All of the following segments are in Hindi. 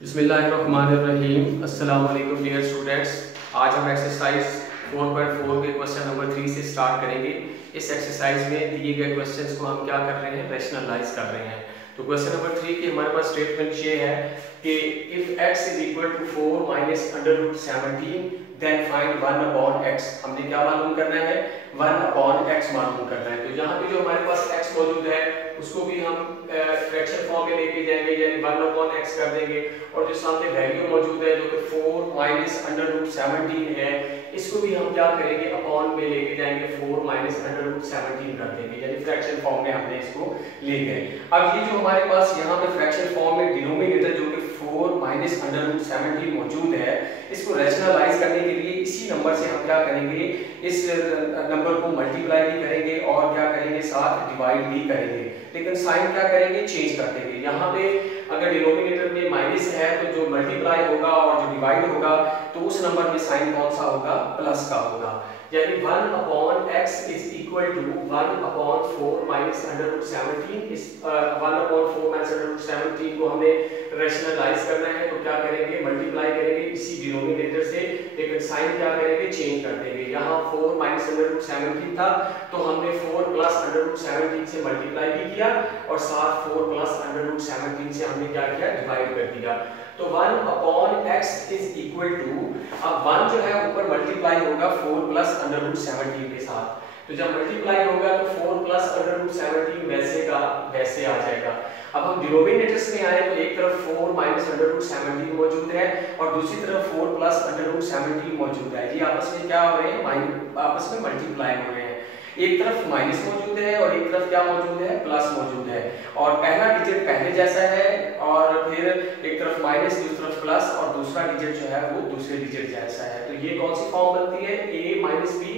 बिस्मिल्लाहिर्रहमानिर्रहीम। अस्सलाम वालेकुम डियर स्टूडेंट्स। आज हम एक्सरसाइज 4.4 के क्वेश्चन नंबर 3 से स्टार्ट करेंगे। इस एक्सरसाइज में दिए गए क्वेश्चंस को हम क्या कर रहे हैं, रैशनलाइज कर रहे हैं। तो क्वेश्चन नंबर 3 की हमारे पास स्टेटमेंट ये है कि if x is equal to 4 minus under root 17 then find 1 upon x। हमने क्या मालूम करना है, 1 अपॉन x मालूम करना है। तो यहाँ पे जो हमारे पास x मौजूद है उसको भी हम फ्रैक्शन फॉर्म में लेके जाएंगे, यानी 1 अपॉन x कर देंगे। और जो सामने वैल्यू मौजूद है जो कि 4 माइनस अंडर रूट 17 है, इसको भी हम क्या करेंगे, अपॉन में लेके जाएंगे, 4 माइनस अंडर रूट 17 कर देंगे, यानी फ्रैक्शन फॉर्म में हमने इसको ले गए। अब ये जो हमारे पास यहाँ पे फ्रैक्शन फॉर्म में डिनोमिनेटर जो कि 4 माइनस अंडर रूट 17 मौजूद है, इसको रैशनलाइज करने के लिए इसी नंबर से हम क्या करेंगे, इस नंबर को मल्टीप्लाई भी करेंगे और क्या करेंगे, साथ डिवाइड भी करेंगे। लेकिन साइन क्या करेंगे, चेंज कर देंगे। यहाँ पे अगर डिनोमिनेटर में माइनस है तो जो मल्टीप्लाई होगा और जो डिवाइड होगा तो उस नंबर में साइन कौन सा होगा, प्लस का होगा। यानी 1 upon x is equal to 1 upon 4 minus under root 17। इस 1 अपॉन 4 माइनस अंडर रूट 17 को हमें रैशनलाइज करना है, तो क्या करेंगे, मल्टीप्लाई करेंगे इसी डिनोमिनेटर से, लेकिन साइन क्या करेंगे, चेंज कर देंगे। यहाँ 4 माइनस अंडर रूट 17 था तो हमने 4 प्लस अंडर रूट 17 से मल्टीप्लाई भी किया और साथ 4 प्लस अंडर रूट 17 से हमने क्या किया, डिवाइड कर दिया। तो 1 upon x is equal to, अब 1 जो है ऊपर मल्टीप्लाई होगा 4 प्लस अंडर रूट 17 के साथ, तो जब मल्टीप्लाई होगा तो 4 प्लस अंडर रूट 17 वैसे का वैसे आ जाएगा। अब हम डिनोमिनेटर्स में आए तो एक तरफ 4 माइनस अंडर रूट 17 मौजूद है और दूसरी तरफ 4 प्लस अंडर रूट 17 मौजूद है। ये आपस में क्या हो रहे हैं, आपस में मल्टीप्लाई हो रहे हैं। एक तरफ माइनस मौजूद है और एक तरफ क्या मौजूद है, प्लस मौजूद है। और पहला डिजिट पहले जैसा है और फिर एक तरफ माइनस दूसरी तरफ प्लस और दूसरा डिजिट जो है वो दूसरे डिजिट जैसा है। तो ये कौन सी फॉर्म बनती है, a minus B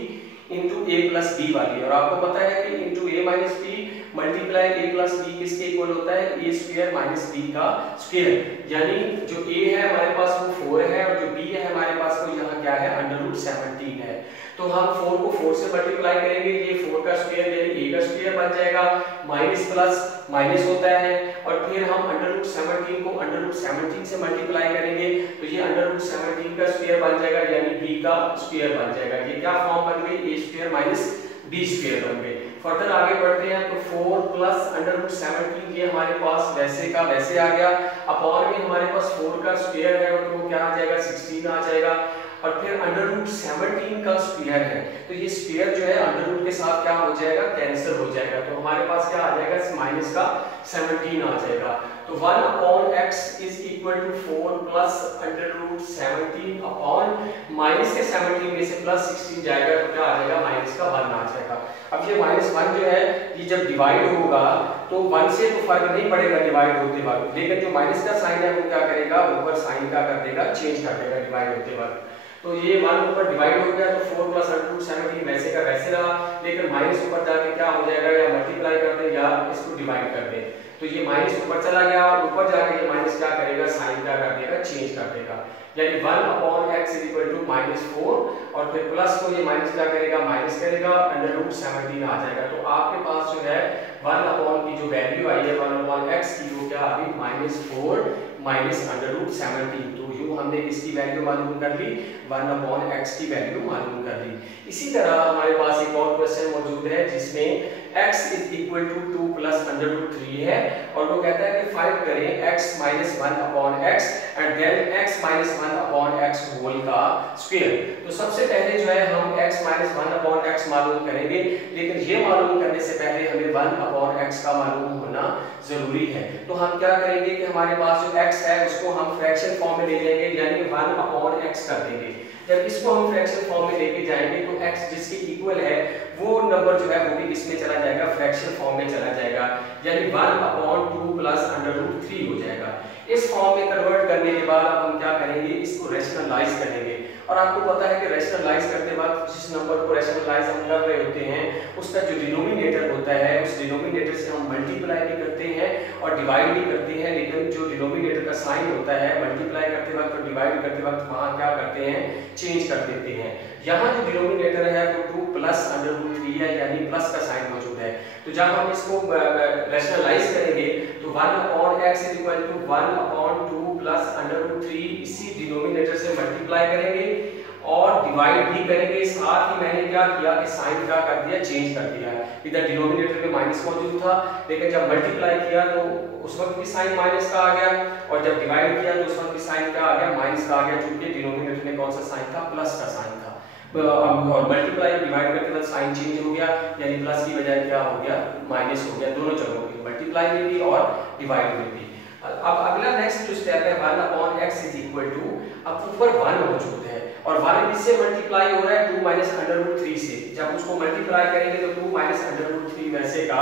into A plus B वाली। और आपको पता है कि into A minus B multiply A plus B किसके इक्वल होता है, ए स्क्वायर माइनस बी का स्क्वायर। यानी जो a है हमारे पास वो 4 है और जो b है हमारे पास वो यहाँ क्या है, अंडर रूट 17 है। तो हम 4 को 4 से मल्टीप्लाई करेंगे, ये 4 का स्क्वायर यानी a का स्क्वायर बन जाएगा, माइनस प्लस माइनस होता है। और फिर हम अंडर रूट 17 को अंडर रूट 17 से मल्टीप्लाई करेंगे तो ये अंडर रूट 17 का स्क्वायर बन जाएगा, यानी b का स्क्वायर बन जाएगा। ये क्या फॉर्म बन गई, a square minus b square बन गई। फर्दर आगे बढ़ते हैं तो 4 प्लस अंडर रूट 17 ये हमारे पास वैसे का वैसे आ गया, अपॉन में हमारे पास 4 का स्क्वायर है तो वो क्या आ जाएगा, 16 आ जाएगा। और फिर अंडर रूट 17 का स्क्वायर है तो ये स्क्वायर जो है अंडर रूट के साथ क्या हो जाएगा, कैंसिल हो जाएगा। तो हमारे पास क्या आ जाएगा, माइनस का 17 आ जाएगा। तो 1 upon x is equal to 4 plus under root 17 upon minus के 17 में से प्लस 16 जाएगा तो क्या आ जाएगा, माइनस का 1 आ जाएगा। अब ये माइनस 1 जो है ये जब डिवाइड होगा तो 1 से तो फर्क नहीं पड़ेगा डिवाइड होते वक्त, लेकिन जो माइनस का साइन है वो क्या करेगा, ऊपर साइन क्या कर देगा, चेंज कर देगा डिवाइड होते वक्त। तो ये 1 ऊपर डिवाइड हो गया तो 4 प्लस अंडर रूट 17 वैसे का वैसे रहा, लेकिन माइनस ऊपर जाके क्या हो जाएगा, या मल्टीप्लाई कर दे या इसको डिवाइड कर दे। तो ये माइनस ऊपर चला गया और ऊपर जाके ये माइनस क्या करेगा, साइन क्या कर देगा, चेंज कर देगा। यानी 1 upon x is equal to -4 और फिर प्लस को ये माइनस क्या करेगा, माइनस करेगा, अंडर रूट 17 आ जाएगा। तो आपके पास जो है 1 अपॉन की जो वैल्यू आई है 1 अपॉन x की, वो क्या आ गई, -4 माइनस अंडर रूट 17। तो यूं हमने किसकी वैल्यू मालूम कर ली, 1 अपॉन x की वैल्यू मालूम कर ली। इसी तरह हमारे पास एक और क्वेश्चन मौजूद है जिसमें x is equal to 2 plus under root 3 है और वो कहता है कि फाइंड करें x minus 1 upon x and then x minus 1 upon x whole का स्क्वायर। तो सबसे पहले जो है हम x माइनस 1 अपॉन x मालूम करेंगे, लेकिन ये मालूम करने से पहले हमें 1 अपॉन x का मालूम होना जरूरी है। तो हम क्या करेंगे कि हमारे पास जो x है उसको हम फ्रैक्शन फॉर्म में ले जाएंगे, यानी 1 अपॉन x कर देंगे। जब इसको हम फ्रैक्शन फॉर्म में लेके जाएंगे तो x जिसके इक्वल है वो नंबर जो है वो भी किसमें चला जाएगा, फ्रैक्शन फॉर्म में चला जाएगा, यानी 1 अपॉन 2 प्लस अंडर रूट 3 हो जाएगा। इस फॉर्म में कन्वर्ट करने के बाद अब हम क्या करेंगे, इसको रैशनलाइज करेंगे। और आपको पता है कि रैशनलाइज करते वक्त जिस नंबर को रैशनलाइज हम कर रहे होते हैं उसका जो डिनोमिनेटर होता है उस डिनोमिनेटर से हम मल्टीप्लाई भी करते हैं और डिवाइड भी करते हैं, लेकिन जो डिनोमिनेटर का साइन होता है मल्टीप्लाई करते वक्त और डिवाइड करते वक्त वहां क्या करते हैं, चेंज कर देते हैं। यहाँ जो डिनोमिनेटर है वो 2 प्लस अंडर रूट 3 है, यानी प्लस का साइन मौजूद है। तो जब हम इसको रैशनलाइज करेंगे तो 1 upon x is equal to 1 upon 2 plus under 3 इसी डिनोमिनेटर से मल्टीप्लाई करेंगे और डिवाइड भी करेंगे। साथ ही मैंने क्या किया कि साइन क्या कर दिया, चेंज कर दिया। इधर डिनोमिनेटर में माइनस मौजूद था, लेकिन जब मल्टीप्लाई किया तो उस वक्त भी साइन माइनस का आ गया, और जब डिवाइड किया तो उस वक्त भी साइन क्या आ गया, माइनस का आ गया, क्योंकि डिनोमिनेटर में कौन सा साइन था, प्लस का साइन था। और मल्टीप्लाई डिवाइड करते वक्त साइन चेंज हो गया, यानी प्लस की बजाय क्या हो गया, माइनस हो गया, दोनों जगहों पे, मल्टीप्लाई में भी और डिवाइड में भी। अब अगला नेक्स्ट जो स्टेप है 1/x इज इक्वल टू, अब ऊपर 1 मौजूद है और 1 किससे मल्टीप्लाई हो रहा है, 2 माइनस √3 से। जब उसको मल्टीप्लाई करेंगे तो 2 माइनस √3 वैसे का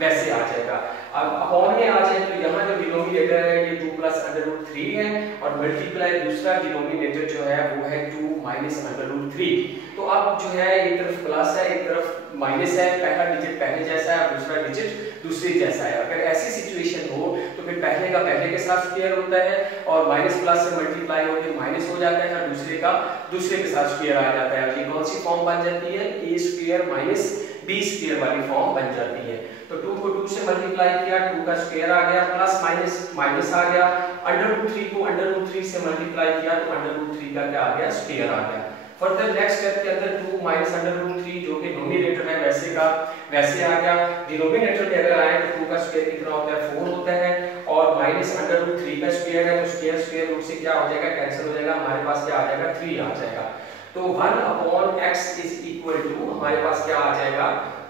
वैसे आ जाएगा। अब अपॉन में आ जाए तो यहाँ जो डिनोमिनेटर है ये 2 प्लस √3 है, और मल्टीप्लाई दूसरा डिनोमिनेटर जो है वो है 2 माइनस √3। तो अब जो है एक तरफ प्लस है एक तरफ माइनस है, पहला डिजिट पहले जैसा है, दूसरा डिजिट दूसरे जैसा है। अगर ऐसी सिचुएशन हो तो फिर पहले का पहले के साथ स्क्वायर होता है और माइनस प्लस से मल्टीप्लाई होकर माइनस हो जाता है, और दूसरे का दूसरे के साथ स्क्वायर आ जाता है। ये कौन सी फॉर्म बन जाती है, a² माइनस b² वाली फॉर्म बन जाती है। तो 2 को 2 से मल्टीप्लाई किया, 2 का स्क्वायर आ गया, प्लस माइनस माइनस आ गया, √3 को √3 से मल्टीप्लाई किया तो √3 का क्या आ गया, स्क्वायर आ गया। फर्दर नेक्स्ट स्टेप के अंदर 2 माइनस √3 जो कि नोमिनेटर है वैसे का वैसे आ गया। डिनोमिनेटर में अगर आए तो 2 का स्क्वायर कितना होता है, 4 होता है, और माइनस √3 का स्क्वायर है तो स्क्वायर रूट से क्या हो जाएगा, कैंसिल हो जाएगा, हमारे पास क्या आ जाएगा, 3 आ जाएगा। तो 1/x इज इक्वल टू हमारे पास क्या आ जाएगा,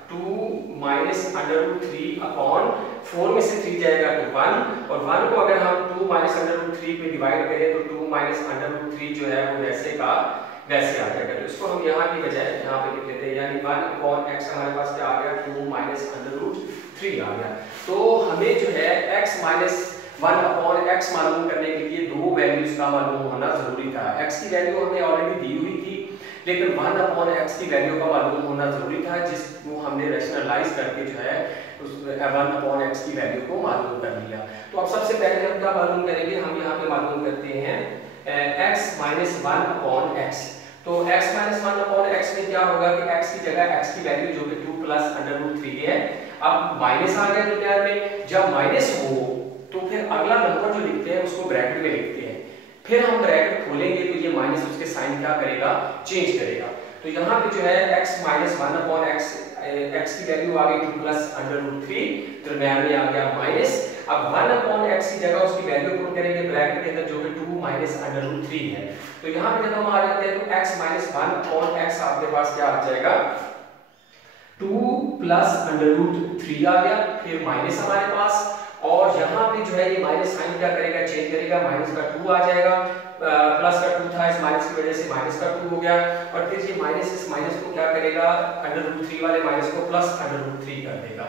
2 माइनस √3/4 में से 3 जाएगा तो 1, और 1 को अगर हम 2 माइनस √3 पे डिवाइड करें तो 2 माइनस √3 जो है वो वैसे का वैसे आ जाएगा। तो इसको हम यहाँ की बजाय यहाँ पे लिख लेते हैं, यानी 1/x हमारे पास क्या आ गया, 2 माइनस √3 आ गया। तो हमें जो है x माइनस 1/x मालूम करने के लिए दो वैल्यूज का मालूम होना जरूरी था। x की वैल्यू हमें ऑलरेडी दी हुई थी, लेकिन 1/x की वैल्यू का मालूम होना जरूरी था, जिसको हमने रैशनलाइज करके जो है उस 1/x की वैल्यू को मालूम कर लिया। तो अब सबसे पहले हम क्या मालूम करेंगे, हम यहाँ पे मालूम करते हैं x माइनस 1/x। तो x माइनस 1/x में क्या होगा कि x की जगह x की वैल्यू जो कि 2 प्लस √3 है, अब माइनस आ गया दरमियान में, जब माइनस हो तो फिर अगला नंबर जो लिखते हैं उसको ब्रैकेट में लिखते हैं, फिर हम ब्रैकेट खोलेंगे तो ये माइनस उसके साइन क्या करेगा, चेंज करेगा। तो यहाँ पे जो है x माइनस 1/x, x की वैल्यू आ गई 2 प्लस √3, दरमियान में आ गया माइनस। अब 1/x की जगह उसकी वैल्यू पुट करेंगे ब्रैकेट के अंदर जो कि 2 माइनस √3 है। तो यहाँ पे जब हम आ जाते हैं तो x माइनस 1/x आपके पास क्या आ जाएगा, 2 प्लस √3 आ गया, फिर माइनस हमारे पास, और यहाँ पे जो है ये माइनस साइन क्या करेगा, चेंज करेगा, माइनस का 2 आ जाएगा, प्लस का 2 था, इस माइनस की वजह से माइनस का 2 हो गया, और फिर ये माइनस इस माइनस को क्या करेगा, √3 वाले माइनस को प्लस √3 कर देगा।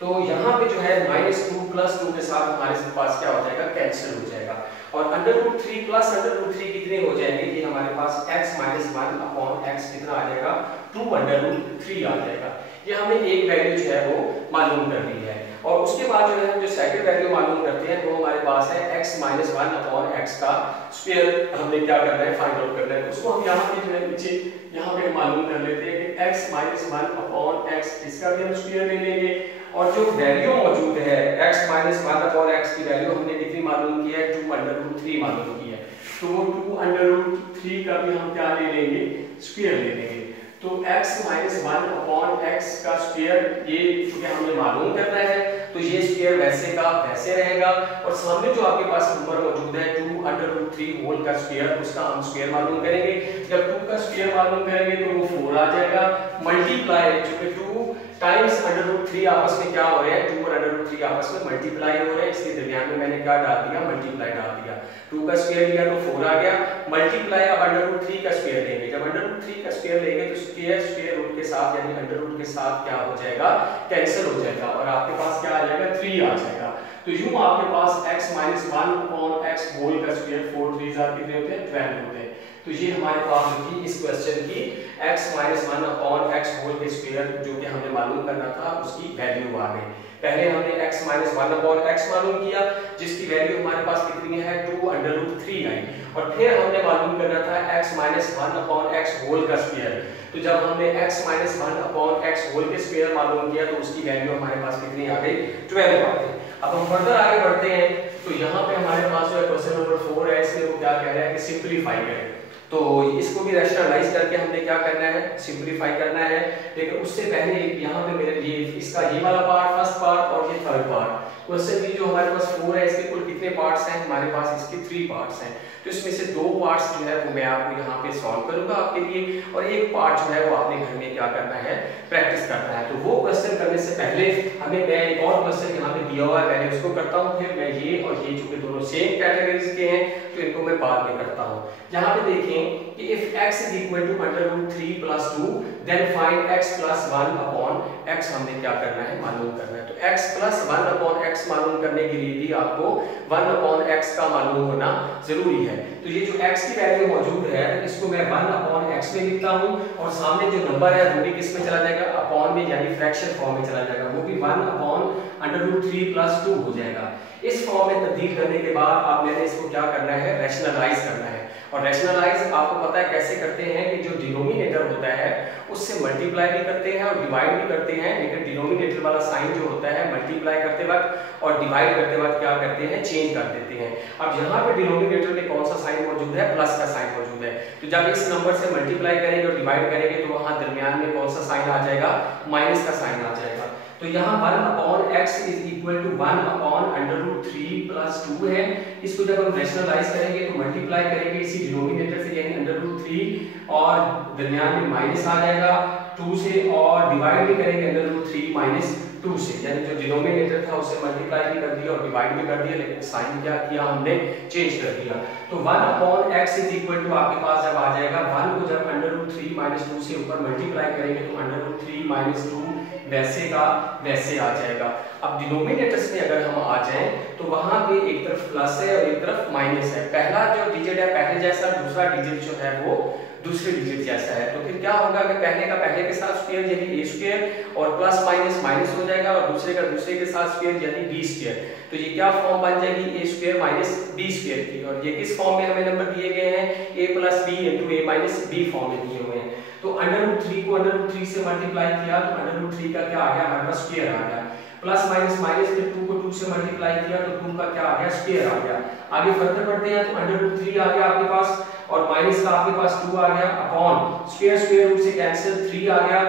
तो यहाँ पे जो है -2 प्लस 2 के साथ हमारे पास क्या हो जाएगा, कैंसिल हो जाएगा, और √3 प्लस √3 कितने हो जाएंगे, ये हमारे पास x माइनस 1/x कितना आ जाएगा, 2√3 आ जाएगा। ये हमें एक वैल्यू जो है वो मालूम करनी है, और उसके बाद जो है हम जो सेकंड वैल्यू मालूम करते हैं वो हमारे पास है x माइनस 1/x का स्क्वायर हमने क्या करना है, फाइंड आउट करना है। उसको हम यहाँ पे जो है नीचे यहाँ पे मालूम कर लेते हैं कि x माइनस 1/x इसका भी हम स्क्वायर ले लेंगे, और जो वैल्यू मौजूद है x माइनस 1/x की वैल्यू हमने कितनी मालूम की है, 2√3 मालूम की है, तो वो 2√3 का भी हम क्या ले लेंगे, स्क्वायर ले लेंगे। तो x माइनस 1/x का स्क्वायर ये चूंकि हमने मालूम करना है तो ये स्क्वायर वैसे का वैसे रहेगा, और सामने जो आपके पास नंबर मौजूद है 2√3 होल का स्क्वायर, उसका हम स्क्वायर मालूम करेंगे। जब 2 का स्क्वायर मालूम करेंगे तो वो 4 आ जाएगा, मल्टीप्लाई चूंकि 2 टाइम्स √3 आपस में क्या हो रहे हैं, 2 और √3 आपस में मल्टीप्लाई हो रहे हैं, इसके दरमियान में मैंने क्या डाल दिया, मल्टीप्लाई डाल दिया। 2 का स्क्वायर लिया तो 4 आ गया, मल्टीप्लाई अब √3 का स्क्वायर लेंगे, जब √3 का स्क्वायर लेंगे तो स्क्वायर रूट के साथ यानी अंडर रूट के साथ क्या हो जाएगा, कैंसिल हो जाएगा, और आपके पास क्या आ जाएगा, 3 आ जाएगा। तो यूं आपके पास x माइनस 1/x होल का स्क्वायर 4 3 कितने होते हैं, 12 होते हैं। तो ये हमारे पास थी इस क्वेश्चन की x माइनस 1/x होल के स्क्वायर जो कि हमने मालूम करना था उसकी वैल्यू आ गई। पहले हमने x माइनस 1/x मालूम किया जिसकी वैल्यू हमारे पास कितनी है, 2√3 आई, और फिर हमने मालूम करना था x माइनस 1/x होल का स्क्वायर। तो जब हमने x माइनस 1/x होल के स्क्वायर मालूम किया तो उसकी वैल्यू हमारे पास कितनी आ गई, 12 आ गई। अब हम फर्दर आगे बढ़ते हैं, तो यहाँ पे हमारे पास जो क्वेश्चन नंबर 4 है, इसमें वो कह रहा है कि सिंप्लीफाई करें। तो इसको भी रैशनलाइज करके हमने क्या करना है, सिंप्लीफाई करना है। लेकिन उससे पहले यहाँ पे मेरे इसका ये वाला पार्ट फर्स्ट पार्ट और ये थर्ड पार्ट क्वेश्चन भी जो हमारे पास 4 है, इसके कुल कितने पार्ट्स हैं हमारे पास, इसके 3 पार्ट्स हैं। तो इसमें से 2 पार्ट्स जो है वो मैं आपको यहाँ पे सॉल्व करूंगा आपके लिए, और एक पार्ट जो है वो आपने घर में क्या करना है, प्रैक्टिस करना है। तो वो क्वेश्चन करने से पहले मैं एक और क्वेश्चन यहाँ पे दिया हुआ है, पहले उसको करता हूँ, फिर मैं ये और ये चूंकि दोनों सेम कैटेगरीज के हैं तो इनको मैं बाद में करता हूँ। यहाँ पे देखें कि if x is equal to √3 plus 2 then find x plus 1 upon x हमने क्या करना है, मालूम करना है। तो x plus 1 upon x मालूम करने के लिए भी आपको 1 upon x का मालूम होना जरूरी है। तो ये जो x की वैल्यू मौजूद है इसको मैं 1 upon x में लिखता हूँ, और सामने जो नंबर है वो भी किस में चला जाएगा, अपॉन में, यानी फ्रैक्शन फॉर्म में चला जाएगा, वो भी 1 upon √3 plus 2 हो जाएगा। इस फॉर्म में तब्दील करने के बाद अब मैंने इसको क्या करना है, रैशनलाइज करना है। और रैशनलाइज आपको पता है कैसे करते हैं कि जो डिनोमिनेटर होता है उससे मल्टीप्लाई भी करते हैं और डिवाइड भी करते हैं, लेकिन डिनोमिनेटर वाला साइन जो होता है मल्टीप्लाई करते वक्त और डिवाइड करते वक्त क्या करते हैं, चेंज कर देते हैं। अब यहाँ पे डिनोमिनेटर में कौन सा साइन मौजूद है, प्लस का साइन मौजूद है। तो जब इस नंबर से मल्टीप्लाई करेंगे और डिवाइड करेंगे तो वहां दरमियान में कौन सा साइन आ जाएगा, माइनस का साइन आ जाएगा। तो यहाँ 1 upon x is equal to 1 upon √3 plus 2 है। इसको जब हम रैशनलाइज करेंगे तो मल्टीप्लाई करेंगे इसी डिनोमिनेटर से, यानी √3 और दरमियान में माइनस आ जाएगा 2 से, और डिवाइड भी करेंगे √3 माइनस 2 से, यानी जो डिनोमिनेटर था उसे मल्टीप्लाई भी कर दिया और डिवाइड भी कर दिया, लेकिन साइन क्या किया हमने, चेंज कर दिया। तो 1 upon x is equal to आपके पास जब आ जाएगा 1 को जब √3 माइनस 2 से ऊपर मल्टीप्लाई करेंगे तो √3 माइनस 2 वैसे का वैसे आ जाएगा। अब डिनोमिनेटर्स में अगर हम आ जाएं तो वहां पे एक तरफ प्लस है और एक तरफ माइनस है। पहला जो डिजिट है पहले जैसा, दूसरा डिजिट जो है वो दूसरे डिजिट जैसा है। तो फिर क्या होगा कि पहले का पहले के साथ स्क्वायर यानी a स्क्वायर और प्लस माइनस माइनस हो जाएगा, और दूसरे का दूसरे के साथ स्क्वायर यानी b स्क्वायर। तो ये क्या फॉर्म बन जाएगी, a square minus b square की। और ये किस फॉर्म में हमें नंबर दिए गए हैं, a plus b into a minus b form में दिए हुए हैं। तो √3 को √3 से मल्टीप्लाई किया तो √3 का क्या आ गया, हमारे पास स्क्वायर आ गया। प्लस माइनस माइनस में 2 को 2 से मल्टीप्लाई किया तो 2 का क्या आ गया, स्क्वायर आ गया। आगे फर्दर बढ़ते हैं तो √3 आ गया आपके पास, और माइनस का आपके पास 2 आ गया, अपॉन स्क्वायर स्क्वायर रूट से कैंसिल 3 आ गया,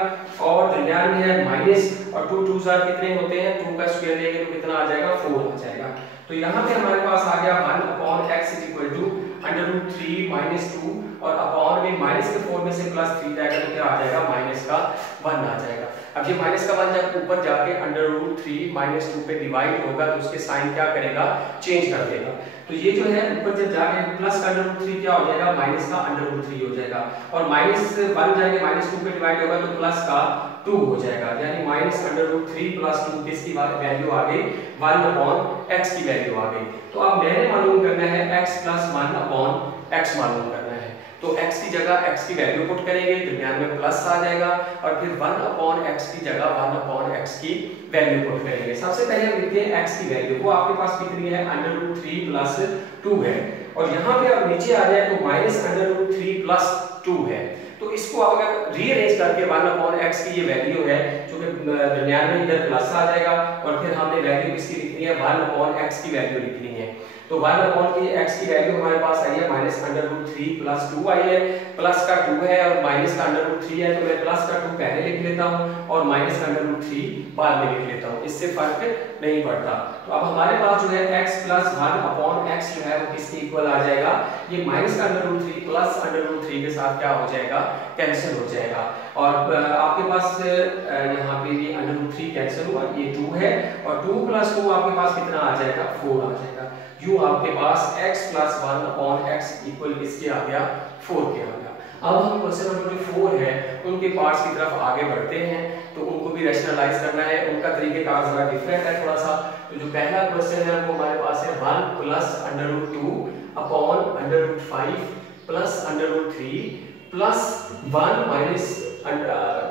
और दरमियान में है माइनस, और 2 2 कितने होते हैं, 2 का स्क्वायर लेंगे तो कितना आ जाएगा, 4 आ जाएगा। तो यहाँ पे हमारे पास आ गया 1 upon x is equal to √3 minus 2, और अपॉन में माइनस के 4 में से प्लस 3 जाएगा तो क्या आ जाएगा, माइनस का 1 आ जाएगा। अब ये माइनस का 1 जब ऊपर जाके √3 माइनस 2 पे डिवाइड होगा तो उसके साइन क्या करेगा, चेंज कर देगा। तो ये जो है ऊपर जब जाके प्लस का √3 क्या हो जाएगा, माइनस का √3 हो जाएगा, और माइनस 1 जाके माइनस 2 पे डिवाइड होगा तो प्लस का 2 हो जाएगा, यानी माइनस √3 प्लस 2 किसकी वैल्यू आ गई, 1 upon x की वैल्यू आ गई। तो अब मैंने मालूम करना है x प्लस 1 upon x मालूम करना है। तो x की जगह x की वैल्यू पुट करेंगे, दरमियान में प्लस आ जाएगा, और फिर 1 upon x की जगह 1 upon x की वैल्यू पुट करेंगे। सबसे पहले हम लिखते हैं x की वैल्यू, वो आपके पास कितनी है, √3 प्लस 2 है, और यहाँ पे अब नीचे आ जाए तो माइनस √3 प्लस 2 है। तो इसको अगर रीअरेंज करके 1 upon x की ये वैल्यू है, जो कि दरमियान में इधर प्लस आ जाएगा, और फिर हमने वैल्यू किसकी लिखनी है, 1 upon x की वैल्यू लिखनी है। तो 1 upon x की वैल्यू हमारे पास आई है माइनस √3 प्लस 2 आई है, प्लस का 2 है और माइनस का √3 है, तो मैं प्लस का 2 पहले लिख लेता हूँ और माइनस का √3 बाद में लिख लेता हूँ, इससे फर्क नहीं पड़ता। तो अब हमारे पास जो है x प्लस 1 upon x जो है वो किसके इक्वल आ जाएगा, ये माइनस का √3 प्लस √3 के साथ क्या हो जाएगा, कैंसिल हो जाएगा, और आपके पास यहाँ पे ये √3 कैंसिल हुआ, ये 2 है, और 2 प्लस 2 आपके पास कितना आ जाएगा, 4 आ जाएगा। यूं आपके पास x plus 1 upon x equal किसके आ गया, 4 के आ गया। अब हम क्वेश्चन नंबर 4 है उनके पार्ट्स की तरफ आगे बढ़ते हैं, तो उनको भी रैशनलाइज करना है, उनका तरीकेकार जरा डिफरेंट है थोड़ा सा। तो जो पहला क्वेश्चन है वो हमारे पास है 1 plus √2 upon √5 plus √3 plus 1 minus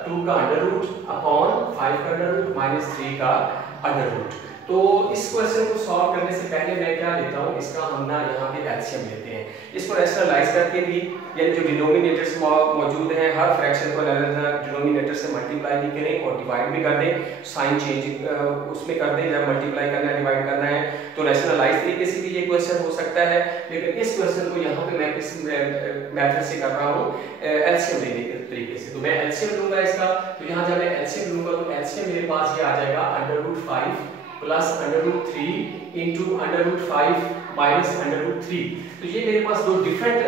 2 का अंडर रूट अपॉन 5 का अंडर रूट माइनस 3 का अंडर रूट। तो इस क्वेश्चन को सॉल्व करने से पहले मैं क्या लेता हूँ, इसका हम ना यहाँ पे एलसीएम लेते हैं। इसको रैशनलाइज करके भी, यानी जो डिनोमिनेटर्स मौजूद हैं हर फ्रैक्शन को अलग-अलग डिनोमिनेटर से मल्टीप्लाई भी करें और डिवाइड भी कर दें, साइन चेंज उसमें कर दें, जब मल्टीप्लाई करना है डिवाइड करना है तो रैशनलाइज तरीके से भी ये क्वेश्चन हो सकता है। लेकिन इस क्वेश्चन को यहाँ पे मैं किस मेथड से कर रहा हूँ, एलसीएम लेने के तरीके से। तो मैं एलसीएम लूंगा इसका, तो यहाँ जब मैं एलसीएम लूंगा तो एलसीएम मेरे पास ये आ जाएगा √5 प्लस √3 इंटू √5 माइनस √3। तो ये मेरे पास दो डिफरेंट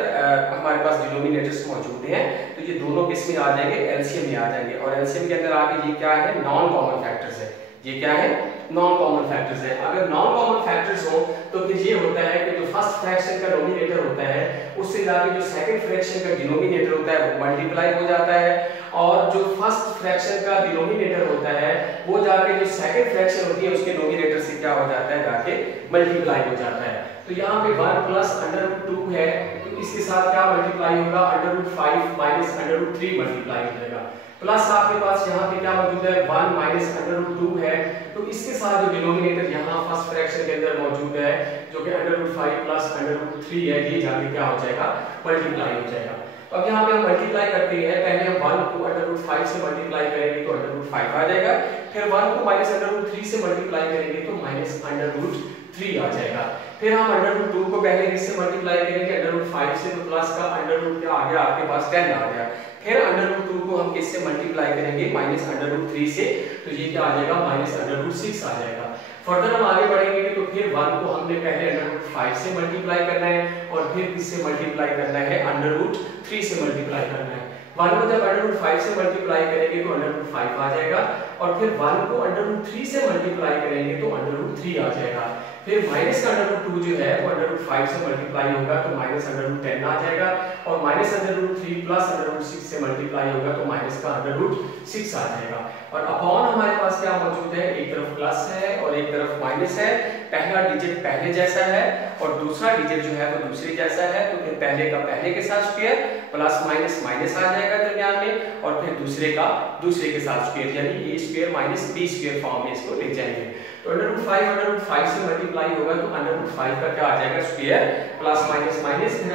हमारे पास डिनोमिनेटर्स मौजूद हैं, तो ये दोनों किस में आ जाएंगे, एलसीएम में आ जाएंगे। और एलसीएम के अंदर आगे ये क्या है, नॉन कॉमन फैक्टर्स है। ये क्या है, नॉन कॉमन फैक्टर्स है। अगर नॉन कॉमन फैक्टर्स हो तो फिर ये होता है कि जो फर्स्ट फ्रैक्शन का डिनोमिनेटर होता है उससे जाके जो सेकंड फ्रैक्शन का डिनोमिनेटर होता है वो मल्टीप्लाई हो जाता है, और जो फर्स्ट फ्रैक्शन का डिनोमिनेटर होता है वो जाके जो सेकंड फ्रैक्शन होती है उसके डिनोमिनेटर से क्या हो जाता है, जाके मल्टीप्लाई हो जाता है। तो यहाँ पे 1 प्लस √2 है, तो इसके साथ क्या मल्टीप्लाई होगा, √5 माइनस √3 मल्टीप्लाई हो जाएगा। प्लस आपके पास यहाँ पे क्या मौजूद है, 1 माइनस √2 है, तो इसके साथ जो डिनोमिनेटर यहाँ फर्स्ट फ्रैक्शन के अंदर मौजूद है जो कि √5 प्लस √3 है, ये जाके क्या हो जाएगा, मल्टीप्लाई हो जाएगा। तो अब यहाँ पे हम मल्टीप्लाई करते हैं, पहले हम 1 को √5 से मल्टीप्लाई करेंगे तो √5 आ जाएगा, फिर 1 को माइनस √3 से मल्टीप्लाई करेंगे तो माइनस √3 आ जाएगा। फिर हम √2 को पहले किससे मल्टीप्लाई करेंगे, √5 से, तो प्लस का √ क्या आ गया आपके पास 10 आ गया। फिर √2 को हम किससे मल्टीप्लाई करेंगे, माइनस √3 से, तो ये क्या आ जाएगा, माइनस √6 आ जाएगा। फर्दर हम आगे बढ़ेंगे तो फिर 1 को हमने पहले √5 से मल्टीप्लाई करना है और फिर किससे मल्टीप्लाई करना है, √3 से मल्टीप्लाई करना है। 1 को जब √5 से मल्टीप्लाई करेंगे तो √5 आ जाएगा, और फिर 1 को √3 से मल्टीप्लाई करेंगे तो √3 आ जाएगा। फिर माइनस का √2 जो है वो √5 से मल्टीप्लाई होगा तो माइनस √10 आ जाएगा, और माइनस √3 प्लस √6 से मल्टीप्लाई होगा तो माइनस का √6 आ जाएगा। और अपॉन हमारे पास क्या मौजूद है, एक तरफ प्लस है और एक तरफ माइनस है। पहला डिजिट पहले जैसा है और दूसरा डिजिट जो है वो दूसरे जैसा है, तो फिर पहले का पहले के साथ स्क्वायर, प्लस माइनस माइनस आ जाएगा दरमियान में, और फिर दूसरे का दूसरे के साथ स्क्वायर, यानी a square minus b square form में इसको ले जाएंगे। तो √5 से मल्टीप्लाई होगा तो √5 का क्या आ जाएगा, स्क्वायर, प्लस माइनस माइनस, फिर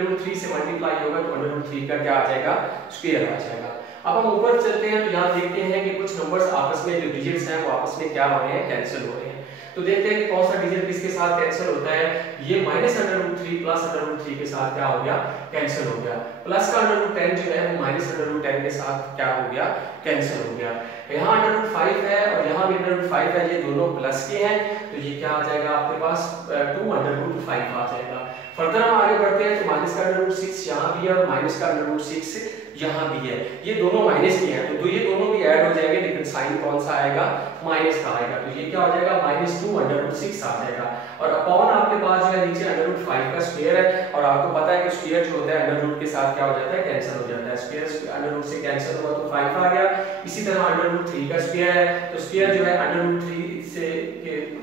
√3 से मल्टीप्लाई होगा तो √3 का क्या आ जाएगा, स्क्वायर आ जाएगा। अब हम ऊपर चलते हैं तो यहाँ देखते हैं कि कुछ नंबर्स आपस में, जो डिजिट्स हैं वो आपस में क्या हो रहे हैं, कैंसिल हो रहे हैं। तो देखते हैं कि कौन सा डिजिट किसके साथ कैंसिल होता है। ये माइनस √3 प्लस √3 के साथ क्या हो गया, कैंसिल हो गया। प्लस का √10 जो है वो माइनस √10 के साथ क्या हो गया, कैंसिल हो गया। यहाँ √5 है और यहाँ भी √5 है, ये दोनों प्लस के हैं, तो ये क्या आ जाएगा आपके पास, 2 √5 आ जाएगा। फर्दर हम आगे बढ़ते हैं तो माइनस का √6 यहाँ भी है और माइनस का √6 यहाँ भी है, ये दोनों माइनस के हैं, तो ये दोनों भी ऐड हो जाएंगे, लेकिन साइन कौन सा आएगा, माइनस का आएगा। तो ये क्या हो जाएगा, -2 √6 आ जाएगा। और अपॉन आपके पास जो है नीचे √5 का स्क्वायर है, और आपको पता है कि स्क्वायर जो होता है √ के साथ क्या हो जाता है, कैंसिल हो जाता है। स्क्वायर √ से कैंसिल हुआ तो 5 आ गया। इसी तरह √3 का स्क्वायर है, तो स्क्वायर जो है √3 से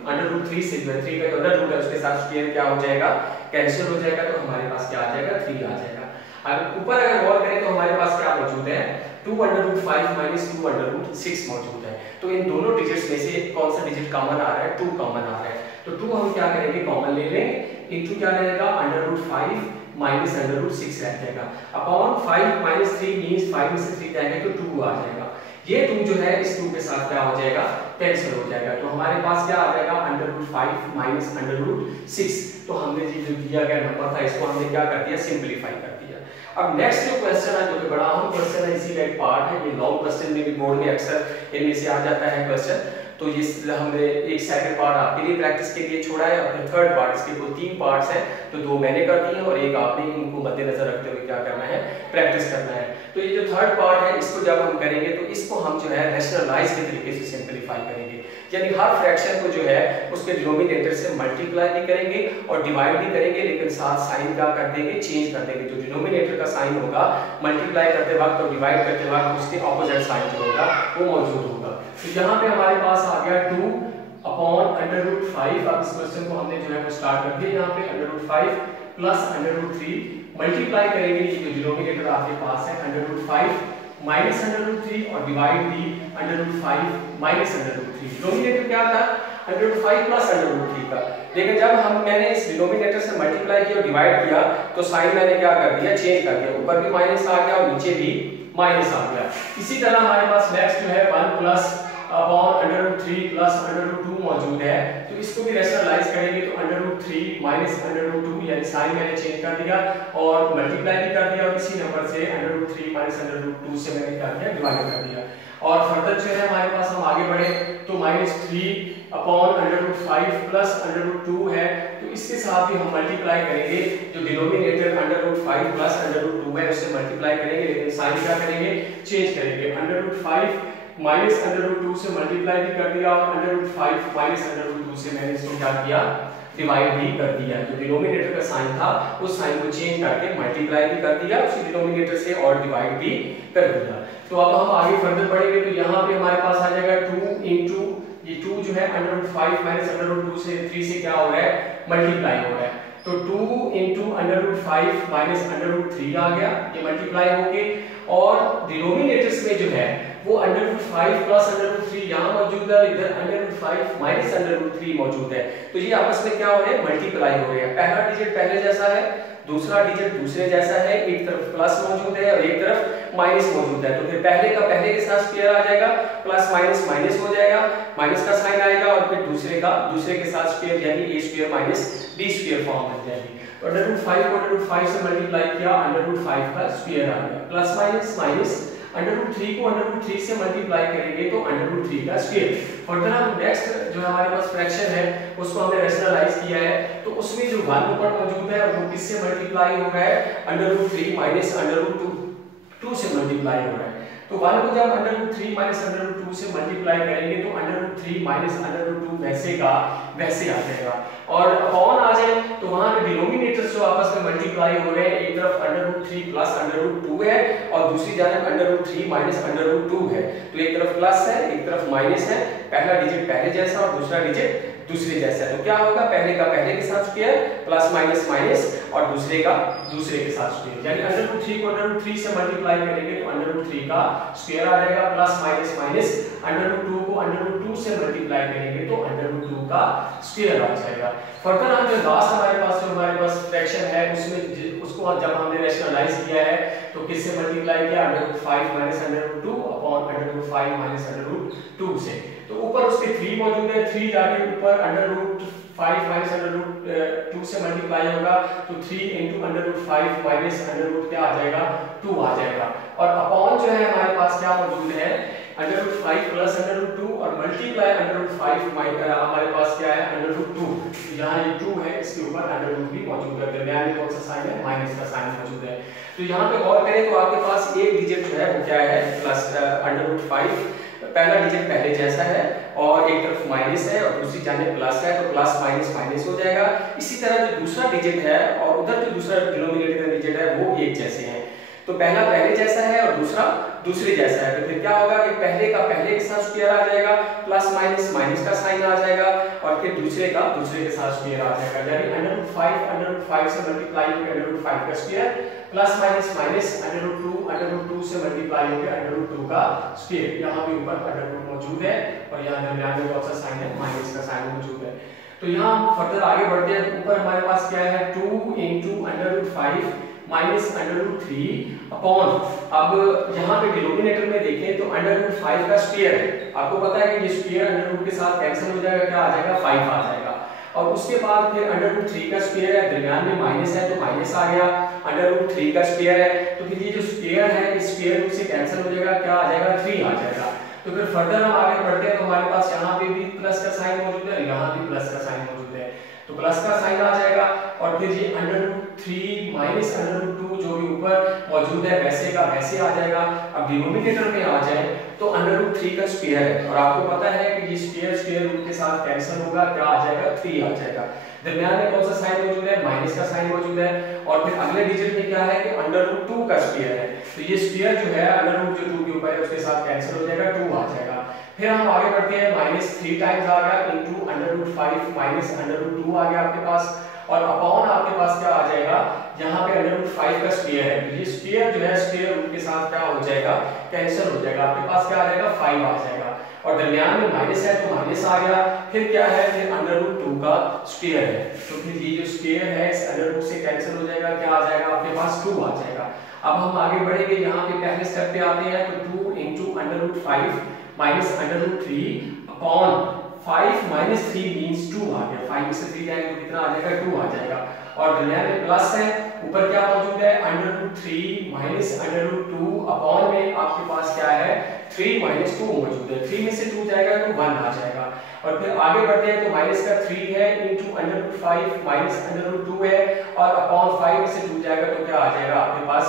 √3 से जो है 3 का जो √ है उसके साथ स्क्वायर क्या हो जाएगा, कैंसिल हो जाएगा, तो हमारे पास क्या आ जाएगा, 3 आ जाएगा। अब ऊपर अगर गौर करें तो हमारे पास क्या मौजूद है, 2 √5 माइनस 2 √6 मौजूद है। तो इन दोनों डिजिट्स में से कौन सा डिजिट कॉमन आ रहा है, 2 कॉमन आ रहा है। तो 2 हम क्या करेंगे, कॉमन ले लेंगे, इनटू क्या रहेगा, √5 माइनस √6 रह जाएगा, अपॉन 5 माइनस 3 मींस 5 में से 3 जाएंगे तो 2 आ जाएगा। ये 2 जो है इस 2 के साथ क्या हो जाएगा, कैंसिल हो जाएगा। तो हमारे पास क्या आ जाएगा, √5 माइनस √6। तो हमने जो दिया गया नंबर था इसको हमने क्या कर दिया, सिंपलीफाई कर दिया। अब नेक्स्ट जो क्वेश्चन है, जो कि बड़ा अहम क्वेश्चन है, इसी का एक पार्ट है, ये लॉन्ग क्वेश्चन में भी बोर्ड में अक्सर इनमें से आ जाता है क्वेश्चन। तो ये हमने एक सेकंड पार्ट आपके लिए प्रैक्टिस के लिए छोड़ा है, और फिर थर्ड पार्ट, इसके कुल 3 पार्ट्स हैं, तो 2 मैंने कर दिए हैं और एक आपने, इनको मद्देनजर रखते हुए क्या करना है, प्रैक्टिस करना है। तो ये जो थर्ड पार्ट है इसको जब हम करेंगे तो इसको हम जो है रैशनलाइज के तरीके से सिंपलीफाई करेंगे, यानी हर फ्रैक्शन को जो है उसके डिनोमिनेटर से मल्टीप्लाई भी करेंगे और डिवाइड भी करेंगे, लेकिन साथ साइन क्या कर देंगे, चेंज कर देंगे। जो डिनोमिनेटर का साइन होगा मल्टीप्लाई करते वक्त और डिवाइड करते वक्त उसके ऑपोजिट साइन जो होगा वो मौजूद होगा। तो यहाँ पे हमारे पास आ गया 2 अपॉन √5। अब इस क्वेश्चन को हमने जो है वो स्टार्ट कर दिया, यहाँ पे √5 प्लस √3 मल्टीप्लाई करेंगे, ये जो डिनोमिनेटर आपके पास है √5 माइनस √3 और डिवाइड भी √5 माइनस √3 3। डिनोमिनेटर क्या था under root 5 plus under root 3 का। लेकिन जब मैंने इस डिनोमिनेटर से मल्टीप्लाई किया और डिवाइड किया तो साइन मैंने क्या कर दिया, चेंज कर दिया, ऊपर भी माइनस आ गया और नीचे भी माइनस आ गया। इसी तरह हमारे पास नेक्स्ट जो है 1 plus upon under root 3 plus under root 2 मौजूद है। तो इसको भी रैशनलाइज करेंगे तो under root 3 minus under root 2 यानी साइन मैंने चेंज कर दिया और मल्टीप्लाई भी कर दिया और इसी नंबर से under root 3 minus under root 2 से मैंने क्या किया, डिवाइड कर दिया। और फर्दर जो है हमारे पास हम आगे बढ़े तो -3 upon under root 5 plus under root 2 है। तो इसके साथ भी हम मल्टीप्लाई करेंगे, जो denominator under root 5 plus under root 2 है उससे मल्टीप्लाई करेंगे, लेकिन साइन क्या करेंगे, चेंज करेंगे। Under root 5 minus under root 2 से मल्टीप्लाई भी कर दिया और under root 5 minus under root 2 से मैंने इसको क्या किया, डिवाइड भी कर दिया। जो डिनोमिनेटर का साइन था उस साइन को चेंज करके मल्टीप्लाई भी कर दिया, उसी डिनोमिनेटर से और डिवाइड भी कर दिया। तो अब हम आगे फर्दर बढ़ेंगे तो यहाँ पे हमारे पास आ जाएगा 2 इंटू ये 2 जो है under root 5 minus under root 2 से 3 से क्या हो रहा है, मल्टीप्लाई हो रहा है। तो 2 into under root 5 minus under root 3 आ गया, ये मल्टीप्लाई होके, और डिनोमिनेटर्स में जो है वो under root 5 plus under root 3 यहाँ मौजूद है, इधर under root 5 minus under root 3 मौजूद है। तो ये आपस में क्या हो रहे हैं, मल्टीप्लाई हो रहे हैं। पहला डिजिट पहले जैसा है, दूसरा डिजिट दूसरे जैसा है, एक तरफ प्लस मौजूद है और एक तरफ माइनस मौजूद है। तो फिर पहले का पहले के साथ स्क्वायर आ जाएगा, प्लस माइनस माइनस हो जाएगा, माइनस का साइन आएगा और फिर दूसरे का दूसरे के साथ स्क्वायर यानी a square minus b square form बन जाएगी। तो अंडर रूट 5 को अंडर रूट 5 से मल्टीप्लाई किया, अंडर रूट 5 का स्क्वायर आ गया, plus minus minus, under root 3 को अंडर रूट 3 से मल्टीप्लाई करेंगे तो अंडर रूट 3 का स्क्वायर। फर्दर हम नेक्स्ट जो हमारे पास फ्रैक्शन है उसको हमने रैशनलाइज किया है, तो उसमें जो 1 ऊपर मौजूद है वो किससे मल्टीप्लाई हो रहा है, under root 3 minus under root 2 से मल्टीप्लाई हो रहा है। तो 1 को जब under root 3 minus under root 2 से मल्टीप्लाई करेंगे तो under root 3 minus under root 2 वैसे का वैसे आ जाएगा। और अपॉन आ जाए तो वहां पे डिनोमिनेटर्स जो आपस में मल्टीप्लाई हो रहे हैं, एक तरफ under root 3 plus under root 2 है और दूसरी जानब under root 3 minus under root 2 है। तो एक तरफ प्लस है, एक तरफ माइनस है, पहला डिजिट पहले जैसा और दूसरा डिजिट दूसरे जैसा। तो क्या होगा, पहले का पहले के साथ स्क्वायर प्लस माइनस माइनस और दूसरे का दूसरे के साथ स्क्वायर, यानी अंडर रूट 3 को अंडर रूट 3 से मल्टीप्लाई करेंगे तो अंडर रूट 3 का स्क्वायर आ जाएगा, plus minus minus, under root 2 को अंडर रूट 2 से मल्टीप्लाई करेंगे तो अंडर रूट 2 का स्क्वायर आ जाएगा। फर्दर हम जो लास्ट हमारे पास फ्रैक्शन है उसमें उसको जब हमने रैशनलाइज किया है तो किससे मल्टीप्लाई किया, under root 5 minus under root 2 upon under root 5 minus under root 2 से। तो ऊपर उसके 3 मौजूद है, 3 जाके ऊपर under root 5 minus under root 2 से मल्टीप्लाई होगा तो 3 into under root 5 minus under root क्या आ जाएगा, 2 आ जाएगा। और अपॉन जो है हमारे पास क्या मौजूद है, under root 5 plus under root 2 और मल्टीप्लाई अंडर रूट 5 हमारे पास क्या है, अंडर रूट 2। यहाँ ये 2 है, इसके ऊपर अंडर रूट भी मौजूद है, दरमियान में कौन सा साइन है, माइनस का साइन मौजूद है। तो यहाँ पे गौर करें तो आपके पास एक डिजिट जो है वो क्या है, प्लस अंडर रूट 5, पहला डिजिट पहले जैसा है और एक तरफ माइनस है और दूसरी जानिब प्लस है, तो प्लस माइनस माइनस हो जाएगा। इसी तरह जो दूसरा डिजिट है और उधर जो दूसरा डिनोमिनेटर डिजिट है वो एक जैसे हैं, तो पहला पहले जैसा है और दूसरा दूसरे जैसा है। तो फिर क्या होगा कि पहले का पहले के साथ स्क्वायर आ जाएगा, प्लस माइनस माइनस का साइन आ जाएगा और फिर दूसरे का दूसरे के साथ स्क्वायर आ जाएगा, यानी अंडर रूट 5 से मल्टीप्लाई होकर अंडर रूट 5 का square plus minus minus under root 2 से मल्टीप्लाई होकर अंडर रूट 2 का स्क्वायर। यहाँ भी ऊपर अंडर रूट मौजूद है और यहाँ दरमियान में कौन सा साइन है, माइनस का साइन मौजूद है। तो यहाँ हम फर्दर आगे बढ़ते हैं, ऊपर हमारे पास क्या है, 2 into under root 5 minus under root 3 upon, अब यहाँ पे डिनोमिनेटर में देखें तो अंडर रूट 5 का स्क्वायर है, आपको पता है कि ये स्क्वायर अंडर रूट के साथ कैंसिल हो जाएगा, क्या आ जाएगा, 5 आ जाएगा। और उसके बाद फिर अंडर रूट 3 का स्क्वायर है, दरमियान में माइनस है तो माइनस आ गया, अंडर रूट 3 का स्क्वायर है, तो फिर ये जो स्क्वायर है इस स्क्वायर रूट से कैंसिल हो जाएगा, क्या आ जाएगा, 3 आ जाएगा। तो फिर फर्दर हम आगे बढ़ते हैं तो हमारे पास यहाँ पे भी प्लस का साइन मौजूद है, यहाँ भी प्लस का साइन मौजूद है, तो प्लस का साइन आ जाएगा और फिर ये under root 3 minus under root 2 जो भी ऊपर मौजूद है वैसे का वैसे आ जाएगा। अब डिनोमिनेटर में आ जाए तो अंडर रूट 3 का स्क्वायर है और आपको पता है कि ये स्क्वायर रूट के साथ कैंसिल होगा, क्या आ जाएगा, 3 आ जाएगा। दरमियान में कौन सा साइन मौजूद है, माइनस का साइन मौजूद है और फिर अगले डिजिट में क्या है कि अंडर रूट 2 का स्क्वायर है, तो ये स्क्वायर जो है अंडर रूट जो 2 के ऊपर है उसके साथ कैंसिल हो जाएगा, 2 आ जाएगा। फिर हम आगे बढ़ते हैं, माइनस 3 टाइम्स आ गया into under root 5 minus under root 2 आ गया आपके पास और अपॉन आपके पास क्या आ जाएगा, यहाँ पे अंडर रूट 5 का स्क्वायर है, तो ये स्क्वायर जो है स्क्वायर रूट के साथ क्या हो जाएगा, कैंसिल हो जाएगा, आपके पास क्या आ जाएगा, 5 आ जाएगा। और दरमियान में माइनस है तो माइनस आ गया। फिर क्या है, फिर √2 का स्क्वायर है, तो फिर ये जो स्क्वायर है इस √2 से कैंसिल हो जाएगा, क्या आ जाएगा आपके पास 2 आ जाएगा। अब हम आगे बढ़ेंगे, यहाँ पे पहले स्टेप पे आते हैं, तो 2 × √5 माइनस √3 अपॉन 5 माइनस 3 मींस 2 आ गया। 5 में से 3 जाएगा तो कितना आ जाएगा, 2 आ जाएगा। और दरमियान में प्लस है, ऊपर क्या मौजूद है, √3 माइनस √2 अपॉन में आपके पास क्या है, 3 माइनस 2 मौजूद है। 3 में से 2 जाएगा तो 1 आ जाएगा। और फिर आगे बढ़ते हैं, तो माइनस का 3 है इंटू √5 माइनस √2 है, और अपॉन 5 में से 2 जाएगा तो क्या आ जाएगा आपके पास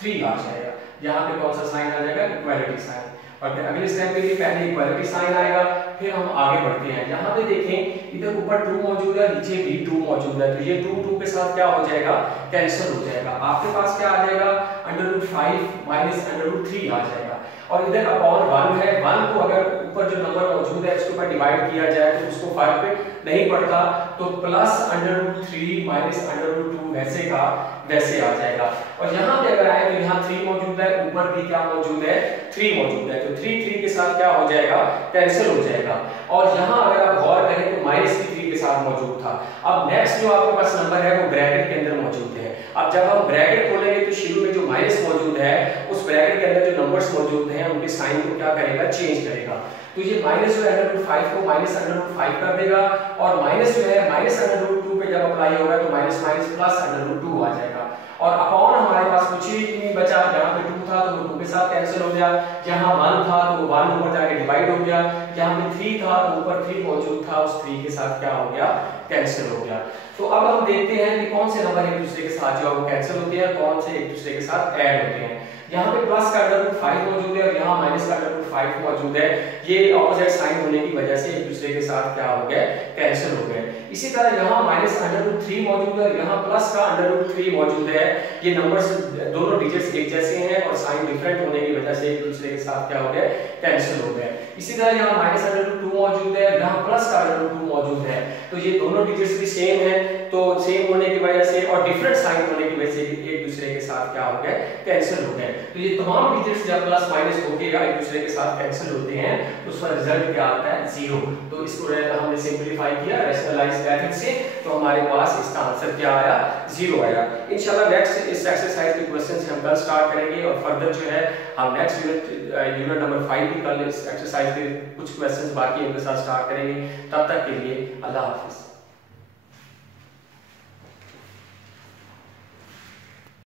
3 आ जाएगा। यहाँ पे कौन सा साइन आ जाएगा, इक्वालिटी साइन। और फिर अगले स्टेप के लिए पहले इक्वालिटी साइन आएगा, फिर हम आगे बढ़ते हैं। यहाँ पे देखें, इधर ऊपर 2 मौजूद है, नीचे भी 2 मौजूद है, तो ये 2 के साथ क्या हो जाएगा, कैंसिल हो जाएगा। आपके पास क्या आ जाएगा, √5 माइनस √3 आ जाएगा। और इधर अपॉन 1 है, 1 को अगर ऊपर जो नंबर मौजूद है इसके ऊपर डिवाइड किया जाए तो उसको फर्क नहीं पड़ता, तो प्लस √3 माइनस √2 वैसे का वैसे आ जाएगा। और यहाँ पे अगर आए तो यहाँ 3 मौजूद है, ऊपर भी क्या मौजूद है, 3 मौजूद है, तो 3 के साथ क्या हो जाएगा, कैंसिल हो जाएगा। और यहाँ अगर आप गौर करें तो माइनस 3 के साथ मौजूद था। अब नेक्स्ट जो आपके पास नंबर है वो ब्रैकेट के अंदर मौजूद है। अब जब हम ब्रैकेट खोलेंगे तो शुरू में जो माइनस मौजूद है उस ब्रैकेट के अंदर जो नंबर्स मौजूद हैं उनके साइन को क्या करेगा, चेंज करेगा। तो ये माइनस जो है √5 को माइनस √5 कर देगा, और माइनस जो है माइनस √2 पे जब अप्लाई होगा तो माइनस माइनस प्लस √2 आ जाएगा। और अपॉन हमारे पास कुछ ही नहीं बचा, यहाँ पे 2 था तो वो 2 के साथ कैंसिल हो गया, यहाँ 1 था तो 1 ऊपर जाके डिवाइड हो गया, यहाँ पे 3 था तो ऊपर 3 मौजूद था, उस 3 के साथ क्या हो गया, कैंसिल हो गया। तो अब हम देखते हैं कि कौन से नंबर एक दूसरे के साथ जो है वो कैंसिल होते हैं, कौन से एक दूसरे के साथ ऐड होते हैं। यहाँ पे प्लस का √5 मौजूद है और यहाँ माइनस का √5 मौजूद है, ये ऑपोजिट साइन होने की वजह से एक दूसरे के साथ क्या हो गए, कैंसिल हो गए। इसी तरह यहाँ माइनस √3 मौजूद है, यहाँ प्लस का √3 मौजूद है, ये नंबर्स दोनों डिजिट्स एक जैसे हैं और साइन डिफरेंट होने की वजह से एक दूसरे के साथ क्या हो गए, कैंसिल हो गए। इसी तरह यहाँ माइनस √2 मौजूद है, यहाँ प्लस का √2 मौजूद है, तो ये दोनों डिजिट्स भी सेम है, तो सेम होने की वजह से और डिफरेंट साइन होने की वजह से एक दूसरे के साथ क्या हो गए, कैंसिल हो गए। तो ये तमाम डिजिट्स जब प्लस माइनस होके एक दूसरे के साथ कैंसिल होते हैं तो उसका रिजल्ट क्या आता है, 0। तो इसको हमने सिंपलीफाई किया रैशनलाइज मेथड से, तो हमारे पास इसका आंसर क्या आया, 0 आया। इंशाल्लाह नेक्स्ट इस एक्सरसाइज के क्वेश्चन से हम कल स्टार्ट करेंगे और फर्दर जो है हम नेक्स्ट यूनिट नंबर 5 भी कल इस एक्सरसाइज के कुछ क्वेश्चंस बाकी उनके साथ स्टार्ट करेंगे। तब तक के लिए अल्लाह हाफिज।